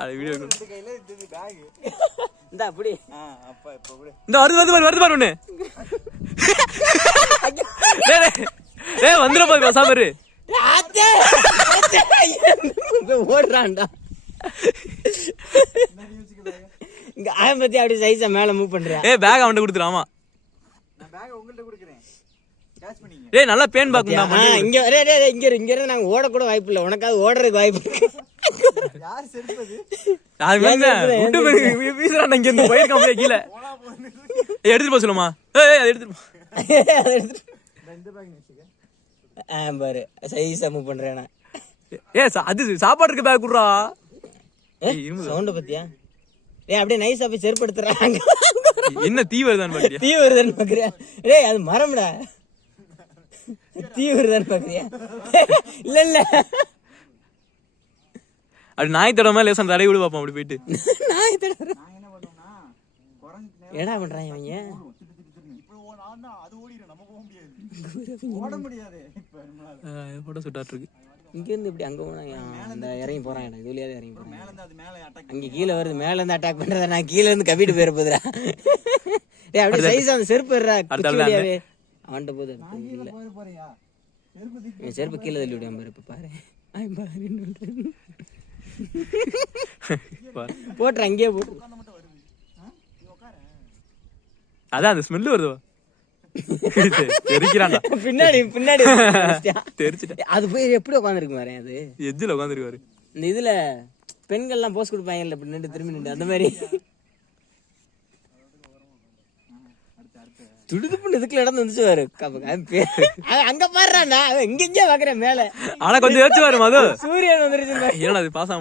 அது வீடியோ கையில இது பேக் இந்த அப்படி அப்ப இப்ப கூட இந்த வருது வருது பாரு வருது பாரு ஒண்ணு. டேய், டேய். டேய் வந்துட போய் பேசாம இரு ஆத்தே! ஆத்தே! இவன் ஓடுறான்டா. இங்க ஆயம் பத்தி அப்படி சைஸா மேல மூவ் பண்றியா? ஏய் பேக் அவன்கிட்ட கொடுத்துரு ஆமா. நான் பேக் உங்கள்ட்ட கொடுக்குறேன். டேய் நல்லா பேன் பேக் ஆ, இங்க டேய், டேய், இங்க இரு, இங்க இருந்து நாங்க ஓட கூட வாய்ப்பு இல்ல. உனக்காவது ஓடுறதுக்கு வாய்ப்பு இருக்கு. யார் செருப்பது? அது வந்து விட்டு போய் வீசுறான் இங்க இருந்து போயிருக்கான் அப்படியே கீழே. எடுத்துட்டு போக சொல்லுமா ஏய் அதை எடுத்துட்டு போ. அதை எடுத்துட்டு- இந்த பேக் வச்சுக்க ஆ, பாரு. சைஸா மூவ் பண்றேன் நான். ஏய் சா- அது சாப்பாடு இருக்க பேக் குடுறா. சவுண்ட பத்தியா? டேய் அப்படியே நைஸா போய் செருப்பு எடுத்துறாங்க என்ன தீ வருதான்னு பாத்தியா தீ பாக்குறியா? டேய் அது மரம்டா. தீ வருதுன்னு பாக்குறியா? இல்ல இல்ல. அப்படி நாய் தடவை மேல லேசா தடை விடு பாப்போம் அப்படி போயிட்டு. நாய் தடவை. நான் என்ன பண்ணுவேன்னா குரங்கு என்னடா பண்றாங்க இவங்க? இப்போ நான் அது ஓடிடும் நம்ம போக முடியாது. ஓட முடியாது. இப்ப நம்மளால போட்டோ சுட்டாட்டு இருக்கு இங்க இருந்து இப்படி அங்க அந்த இறங்கி போறான் இது வழியாவது இறங்கி போறான். மேல இருந்து அது மேல அட்டாக் அங்க கீழே வருது மேல இருந்து அட்டாக் பண்றத நான் கீழ இருந்து கவிட்டு போயிட போதுடா டேய் அப்படியே சைஸ் அந்த செருப்பு அவன்கிட்ட போகுது இல்ல செருப்பு கீழே தள்ளி விடுவான் பாரு இப்ப பாரு. போட்டுரு அங்கேயே போட்டு. அதான் அந்த ஸ்மெல் வருது. பின்னாடி பின்னாடி அது போய் எப்படி உட்காந்துருக்கு பாரு அது? எஜ்ஜில் உட்காந்துருக்காரு இந்த இதுல பெண்கள்லாம் போஸ்ட் கொடுப்பாங்கல்ல இப்படி நின்று திரும்பி நின்று அந்த மாதிரி. துடுதுப்புன்னு இதுக்குள்ள இடம் வந்துச்சு பாரு. அங்க பாடுறா நான் இங்க இங்கே பாக்குறேன் மேல. ஆனா கொஞ்சம் யோசிச்சு பாரு மது. சூரியன் வந்துருச்சு என்னடா அது பாஸ் ஆக